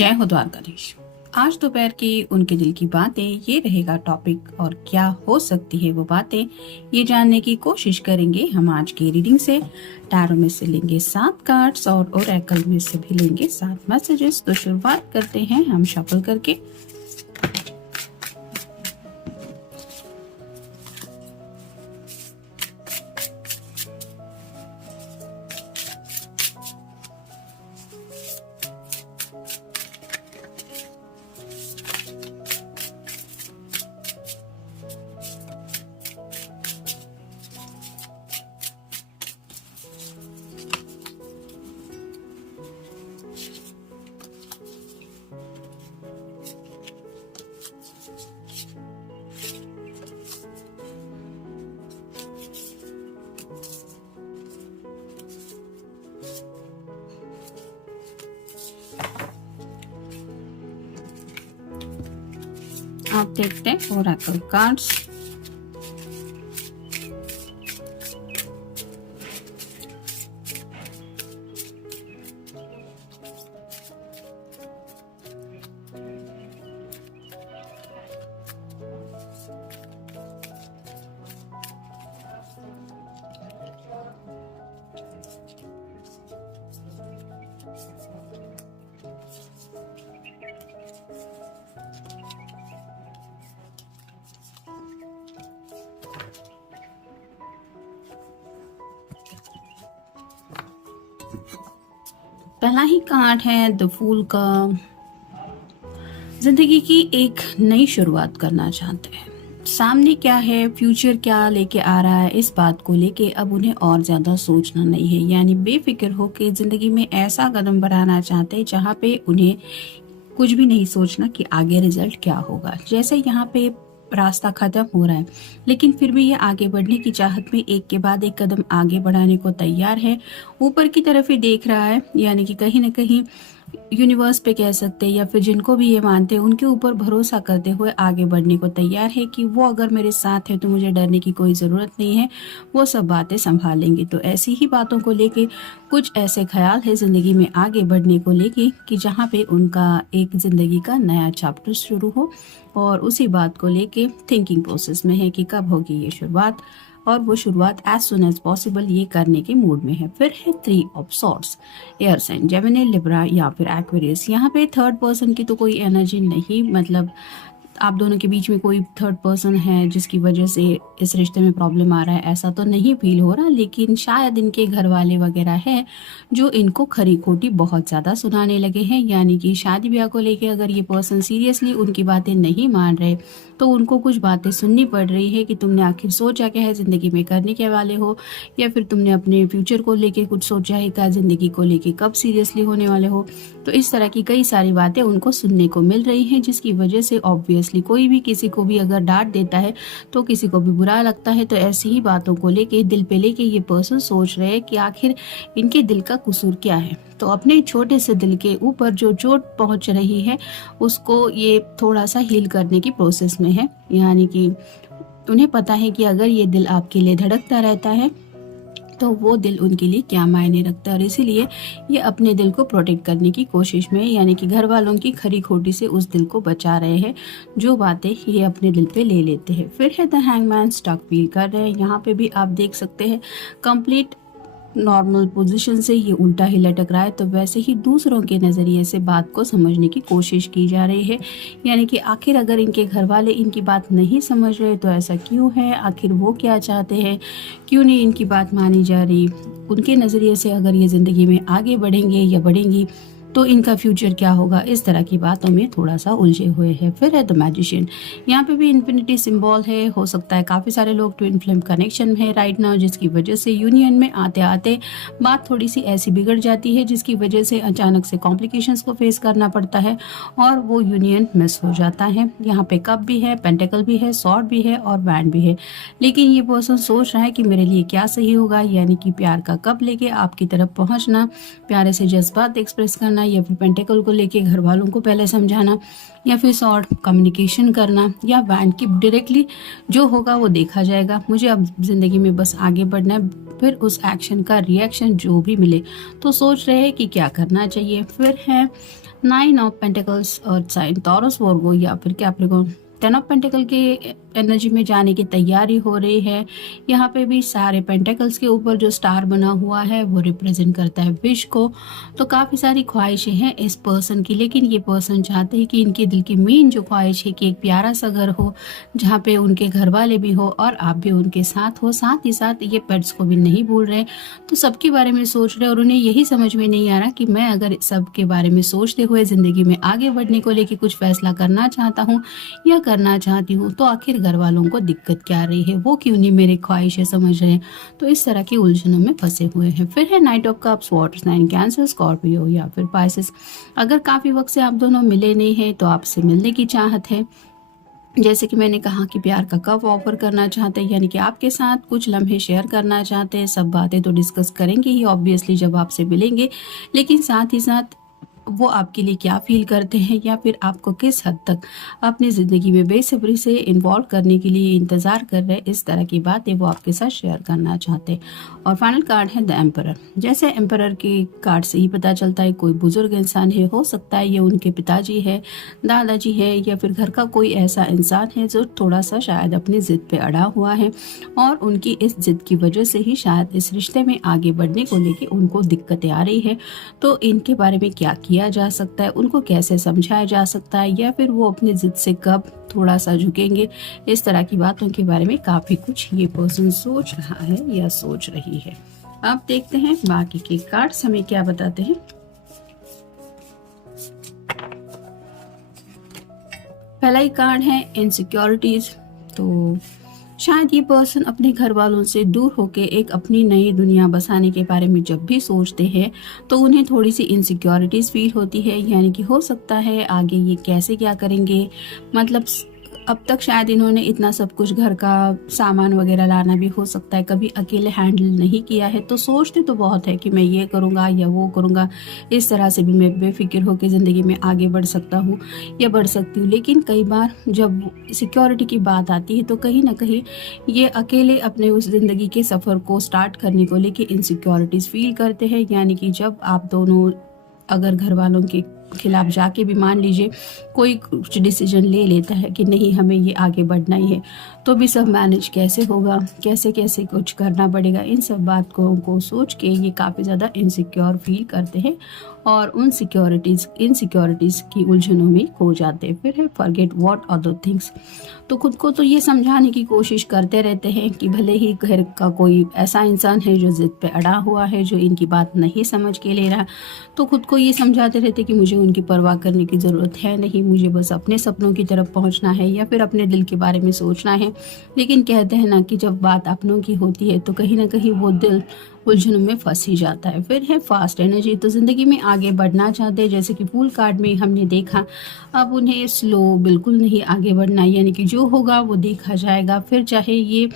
जय हो द्वारकाधीश। आज दोपहर की उनके दिल की बातें ये रहेगा टॉपिक, और क्या हो सकती है वो बातें ये जानने की कोशिश करेंगे हम आज की रीडिंग से। टैरो में से लेंगे 7 कार्ड्स और ओरेकल में से भी लेंगे 7 मैसेजेस। तो शुरुआत करते हैं हम शफल करके। आप देखते हैं ओरेकल कार्ड्स। पहला ही कार्ड है द फूल का। जिंदगी की एक नई शुरुआत करना चाहते हैं। सामने क्या है, फ्यूचर क्या लेके आ रहा है, इस बात को लेके अब उन्हें और ज्यादा सोचना नहीं है। यानी बेफिक्र हो के जिंदगी में ऐसा कदम बढ़ाना चाहते हैं जहाँ पे उन्हें कुछ भी नहीं सोचना कि आगे रिजल्ट क्या होगा। जैसे यहाँ पे रास्ता खत्म हो रहा है, लेकिन फिर भी ये आगे बढ़ने की चाहत में एक के बाद एक कदम आगे बढ़ाने को तैयार है। ऊपर की तरफ ही देख रहा है, यानी कि कहीं ना कहीं यूनिवर्स पे कह सकते हैं, या फिर जिनको भी ये मानते हैं उनके ऊपर भरोसा करते हुए आगे बढ़ने को तैयार है कि वो अगर मेरे साथ है तो मुझे डरने की कोई ज़रूरत नहीं है, वो सब बातें संभाल लेंगे। तो ऐसी ही बातों को लेके कुछ ऐसे ख्याल है ज़िंदगी में आगे बढ़ने को लेके कि जहाँ पे उनका एक ज़िंदगी का नया चैप्टर शुरू हो, और उसी बात को लेके थिंकिंग प्रोसेस में है कि कब होगी ये शुरुआत, और वो शुरुआत एज सुन एज पॉसिबल ये करने के मूड में है। फिर है 3 of swords, air sign Gemini, Libra या फिर एक्वेरियस। यहाँ पे थर्ड पर्सन की तो कोई एनर्जी नहीं, मतलब आप दोनों के बीच में कोई थर्ड पर्सन है जिसकी वजह से इस रिश्ते में प्रॉब्लम आ रहा है, ऐसा तो नहीं फील हो रहा। लेकिन शायद इनके घर वाले वगैरह है जो इनको खरी खोटी बहुत ज़्यादा सुनाने लगे हैं। यानी कि शादी ब्याह को लेके अगर ये पर्सन सीरियसली उनकी बातें नहीं मान रहे तो उनको कुछ बातें सुननी पड़ रही है कि तुमने आखिर सोचा क्या है, ज़िंदगी में करने के वाले हो, या फिर तुमने अपने फ्यूचर को लेके कुछ सोचा है क्या, ज़िंदगी को लेके कब सीरियसली होने वाले हो। तो इस तरह की कई सारी बातें उनको सुनने को मिल रही हैं, जिसकी वजह से ऑब्वियसली कोई भी किसी को भी अगर डांट देता है तो किसी को भी बुरा लगता है। तो ऐसी ही बातों को लेके दिल पे लेके ये पर्सन सोच रहे हैं कि आखिर इनके दिल का कसूर क्या है। तो अपने छोटे से दिल के ऊपर जो चोट पहुंच रही है उसको ये थोड़ा सा हील करने की प्रोसेस में है। यानी कि उन्हें पता है कि अगर ये दिल आपके लिए धड़कता रहता है तो वो दिल उनके लिए क्या मायने रखता है, और इसीलिए ये अपने दिल को प्रोटेक्ट करने की कोशिश में, यानी कि घर वालों की खरी खोटी से उस दिल को बचा रहे हैं जो बातें ये अपने दिल पे ले लेते हैं। फिर है द हैंगमैन, स्टक फील कर रहे हैं। यहाँ पे भी आप देख सकते हैं कंप्लीट नॉर्मल पोजीशन से ये उल्टा ही लटक रहा है। तो वैसे ही दूसरों के नज़रिए से बात को समझने की कोशिश की जा रही है। यानी कि आखिर अगर इनके घर वाले इनकी बात नहीं समझ रहे तो ऐसा क्यों है, आखिर वो क्या चाहते हैं, क्यों नहीं इनकी बात मानी जा रही। उनके नज़रिए से अगर ये ज़िंदगी में आगे बढ़ेंगे या बढ़ेंगी तो इनका फ्यूचर क्या होगा, इस तरह की बातों में थोड़ा सा उलझे हुए हैं। फिर है द मैजिशियन। यहाँ पे भी इन्फिनिटी सिंबल है। हो सकता है काफ़ी सारे लोग ट्विन फ्लेम कनेक्शन में है राइट नाउ, जिसकी वजह से यूनियन में आते आते बात थोड़ी सी ऐसी बिगड़ जाती है जिसकी वजह से अचानक से कॉम्प्लिकेशंस को फेस करना पड़ता है और वो यूनियन मिस हो जाता है। यहाँ पे कप भी है, पेंटिकल भी है, सॉर्ड भी है और बैंड भी है। लेकिन ये पर्सन सोच रहा है कि मेरे लिए क्या सही होगा, यानी कि प्यार का कप लेके आपकी तरफ पहुंचना, प्यारे से जज्बात एक्सप्रेस करना, या फिर पेंटिकल को लेके घर वालों को पहले समझाना, या फिर सॉर्ट कम्युनिकेशन करना, या बैंड की डायरेक्टली जो होगा वो देखा जाएगा। मुझे अब जिंदगी में बस आगे बढ़ना है, फिर उस एक्शन का रिएक्शन जो भी मिले तो सोच रहे हैं कि क्या करना चाहिए। फिर है nine of pentacles earth sign Taurus Virgo या फिर कैप्रिकॉर्न। टेन ऑफ पेंटिकल के एनर्जी में जाने की तैयारी हो रही है। यहाँ पे भी सारे पेंटिकल्स के ऊपर जो स्टार बना हुआ है वो रिप्रेजेंट करता है विश को। तो काफ़ी सारी ख्वाहिशें हैं इस पर्सन की, लेकिन ये पर्सन चाहते हैं कि इनके दिल की मेन जो ख्वाहिश है कि एक प्यारा सा घर हो जहाँ पे उनके घर वाले भी हो और आप भी उनके साथ हो। साथ ही साथ ये पेट्स को भी नहीं भूल रहे, तो सबके बारे में सोच रहे और उन्हें यही समझ में नहीं आ रहा कि मैं अगर सबके बारे में सोचते हुए ज़िंदगी में आगे बढ़ने को लेकर कुछ फैसला करना चाहता हूँ या करना चाहती हूँ तो आखिर घर वालों को दिक्कत क्या आ रही है, वो क्यों नहीं मेरी ख्वाहिशें समझ रहे हैं। तो इस तरह की उलझनों में फंसे हुए हैं। फिर है knight of cups, water sign Cancer, Scorpio या फिर पाइसेस। अगर काफ़ी वक्त से आप दोनों मिले नहीं हैं तो आपसे मिलने की चाहत है। जैसे कि मैंने कहा कि प्यार का कप ऑफर करना चाहते हैं, यानी कि आपके साथ कुछ लम्हे शेयर करना चाहते हैं। सब बातें तो डिस्कस करेंगे ही ऑब्वियसली जब आपसे मिलेंगे, लेकिन साथ ही साथ वो आपके लिए क्या फील करते हैं या फिर आपको किस हद तक अपनी ज़िंदगी में बेसब्री से इन्वॉल्व करने के लिए इंतज़ार कर रहे हैं, इस तरह की बातें वो आपके साथ शेयर करना चाहते हैं। और फाइनल कार्ड है द एम्परर। जैसे एम्परर के कार्ड से ही पता चलता है कोई बुजुर्ग इंसान है, हो सकता है ये उनके पिताजी है, दादाजी है या फिर घर का कोई ऐसा इंसान है जो थोड़ा सा शायद अपनी ज़िद पे अड़ा हुआ है और उनकी इस ज़िद की वजह से ही शायद इस रिश्ते में आगे बढ़ने को लेके उनको दिक्कतें आ रही है। तो इनके बारे में क्या किया जा सकता है, उनको कैसे समझाया जा सकता है या फिर वो अपनी जिद से कब थोड़ा सा झुकेंगे, इस तरह की बातों के बारे में काफी कुछ ये पर्सन सोच रहा है या सोच रही है। अब देखते हैं बाकी के कार्ड्स हमें क्या बताते हैं। पहला ही कार्ड है इनसिक्योरिटीज। तो शायद ये पर्सन अपने घर वालों से दूर होके एक अपनी नई दुनिया बसाने के बारे में जब भी सोचते हैं तो उन्हें थोड़ी सी इनसिक्योरिटीज फील होती है, यानी कि हो सकता है आगे ये कैसे क्या करेंगे। मतलब अब तक शायद इन्होंने इतना सब कुछ घर का सामान वगैरह लाना भी हो सकता है कभी अकेले हैंडल नहीं किया है, तो सोचते तो बहुत है कि मैं ये करूँगा या वो करूँगा, इस तरह से भी मैं बेफिक्र होकर ज़िंदगी में आगे बढ़ सकता हूँ या बढ़ सकती हूँ। लेकिन कई बार जब सिक्योरिटी की बात आती है तो कहीं ना कहीं ये अकेले अपने उस ज़िंदगी के सफ़र को स्टार्ट करने को लेके इनसिक्योरिटीज़ फील करते हैं। यानी कि जब आप दोनों अगर घर वालों के खिलाफ जाके भी मान लीजिए कोई कुछ डिसीजन ले लेता है कि नहीं हमें ये आगे बढ़ना ही है, तो भी सब मैनेज कैसे होगा, कैसे कैसे कुछ करना पड़ेगा, इन सब बात को सोच के ये काफ़ी ज़्यादा इनसिक्योर फील करते हैं और उन इनसिक्योरिटीज़ की उलझनों में खो जाते हैं। फिर है फॉरगेट व्हाट अदर थिंग्स। तो खुद को तो ये समझाने की कोशिश करते रहते हैं कि भले ही घर का कोई ऐसा इंसान है जो जिद पे अड़ा हुआ है, जो इनकी बात नहीं समझ के ले रहा, तो खुद को ये समझाते रहते कि मुझे उनकी परवाह करने की ज़रूरत है नहीं, मुझे बस अपने सपनों की तरफ पहुंचना है या फिर अपने दिल के बारे में सोचना है। लेकिन कहते हैं ना कि जब बात अपनों की होती है तो कहीं ना कहीं वो दिल उलझनों में फंस ही जाता है। फिर है फास्ट एनर्जी। तो ज़िंदगी में आगे बढ़ना चाहते हैं, जैसे कि फूल कार्ड में हमने देखा, अब उन्हें स्लो बिल्कुल नहीं आगे बढ़ना, यानी कि जो होगा वो देखा जाएगा, फिर चाहे ये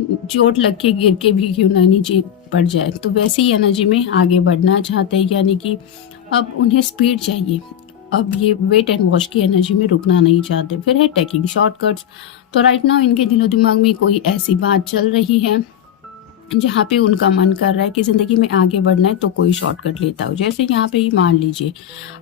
चोट लग के गिर के भी क्यों ना नीचे पड़ जाए। तो वैसी ही एनर्जी में आगे बढ़ना चाहते हैं, यानी कि अब उन्हें स्पीड चाहिए, अब ये वेट एंड वॉच की एनर्जी में रुकना नहीं चाहते। फिर है टेकिंग शॉर्टकट्स। तो राइट नाउ इनके दिलो दिमाग में कोई ऐसी बात चल रही है जहाँ पे उनका मन कर रहा है कि ज़िंदगी में आगे बढ़ना है तो कोई शॉर्टकट लेता हो। जैसे यहाँ पे ही मान लीजिए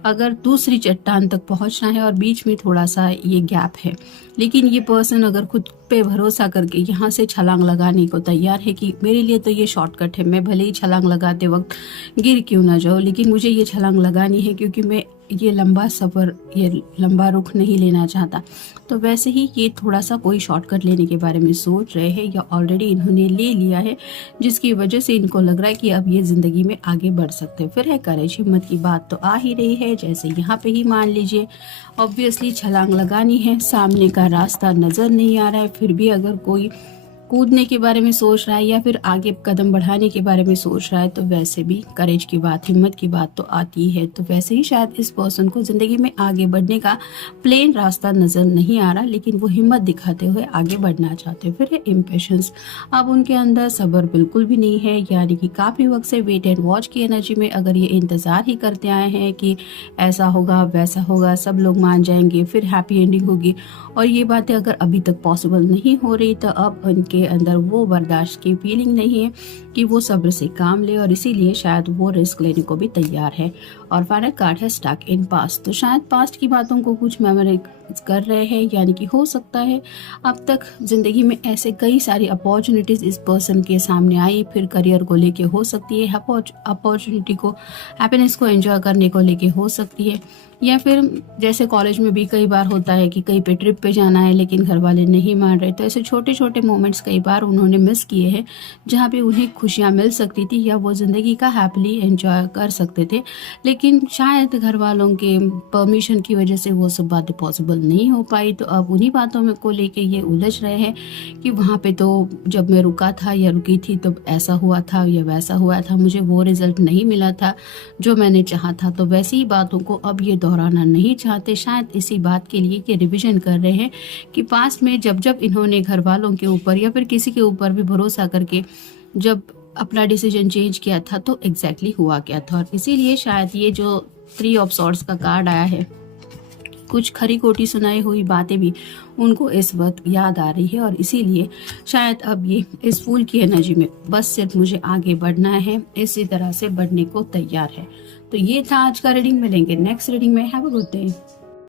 अगर दूसरी चट्टान तक पहुँचना है और बीच में थोड़ा सा ये गैप है, लेकिन ये पर्सन अगर खुद पे भरोसा करके यहाँ से छलांग लगाने को तैयार है कि मेरे लिए तो ये शॉर्टकट है, मैं भले ही छलांग लगाते वक्त गिर क्यों ना जाऊँ, लेकिन मुझे ये छलांग लगानी है क्योंकि मैं ये लंबा सफ़र, ये लंबा रुख नहीं लेना चाहता। तो वैसे ही ये थोड़ा सा कोई शॉर्टकट लेने के बारे में सोच रहे हैं या ऑलरेडी इन्होंने ले लिया है, जिसकी वजह से इनको लग रहा है कि अब ये ज़िंदगी में आगे बढ़ सकते हैं। फिर है करेज। हिम्मत की बात तो आ ही रही है, जैसे यहाँ पे ही मान लीजिए ऑब्वियसली छलांग लगानी है, सामने का रास्ता नज़र नहीं आ रहा है, फिर भी अगर कोई कूदने के बारे में सोच रहा है या फिर आगे कदम बढ़ाने के बारे में सोच रहा है तो वैसे भी करेज की बात, हिम्मत की बात तो आती है। तो वैसे ही शायद इस पर्सन को ज़िंदगी में आगे बढ़ने का प्लेन रास्ता नज़र नहीं आ रहा, लेकिन वो हिम्मत दिखाते हुए आगे बढ़ना चाहते हैं। फिर है इम्पेशंस। अब उनके अंदर सब्र बिल्कुल भी नहीं है, यानी कि काफ़ी वक्त से वेट एंड वॉच की एनर्जी में अगर ये इंतज़ार ही करते आए हैं कि ऐसा होगा वैसा होगा, सब लोग मान जाएंगे, फिर हैप्पी एंडिंग होगी, और ये बातें अगर अभी तक पॉसिबल नहीं हो रही तो अब उनके अंदर वो बर्दाश्त की फीलिंग नहीं है कि वो सब्र से काम ले, और इसीलिए शायद वो रिस्क लेने को भी तैयार है। और फाइनल कार्ड है स्टक इन पास्ट। तो शायद पास्ट की बातों को कुछ मेमोरी कर रहे हैं, यानी कि हो सकता है अब तक ज़िंदगी में ऐसे कई सारी अपॉर्चुनिटीज़ इस पर्सन के सामने आई, फिर करियर को लेके हो सकती है, अपॉर्चुनिटी को, हैप्पीनेस को एंजॉय करने को लेके हो सकती है, या फिर जैसे कॉलेज में भी कई बार होता है कि कहीं पे ट्रिप पे जाना है लेकिन घर वाले नहीं मान रहे। तो ऐसे छोटे छोटे मोमेंट्स कई बार उन्होंने मिस किए हैं जहाँ पे उन्हें खुशियाँ मिल सकती थी या वो ज़िंदगी का हैप्पीली एंजॉय कर सकते थे, लेकिन शायद घर वालों के परमिशन की वजह से वो सब बातें पॉसिबल नहीं हो पाई। तो अब उन्हीं बातों में को लेके ये उलझ रहे हैं कि वहाँ पे तो जब मैं रुका था या रुकी थी तब ऐसा हुआ था या वैसा हुआ था, मुझे वो रिजल्ट नहीं मिला था जो मैंने चाहा था। तो वैसी ही बातों को अब ये दोहराना नहीं चाहते, शायद इसी बात के लिए कि रिविजन कर रहे हैं कि पास्ट में जब जब इन्होंने घर वालों के ऊपर या फिर किसी के ऊपर भी भरोसा करके जब अपना डिसीजन चेंज किया था तो एग्जैक्टली हुआ क्या था। और इसीलिए शायद ये जो 3 ऑफ सॉर्ड्स का कार्ड आया है, कुछ खरी खोटी सुनाई हुई बातें भी उनको इस वक्त याद आ रही है, और इसीलिए शायद अब ये इस फूल की एनर्जी में बस सिर्फ मुझे आगे बढ़ना है, इसी तरह से बढ़ने को तैयार है। तो ये था आज का रीडिंग। मिलेंगे नेक्स्ट रीडिंग में। Have a good day.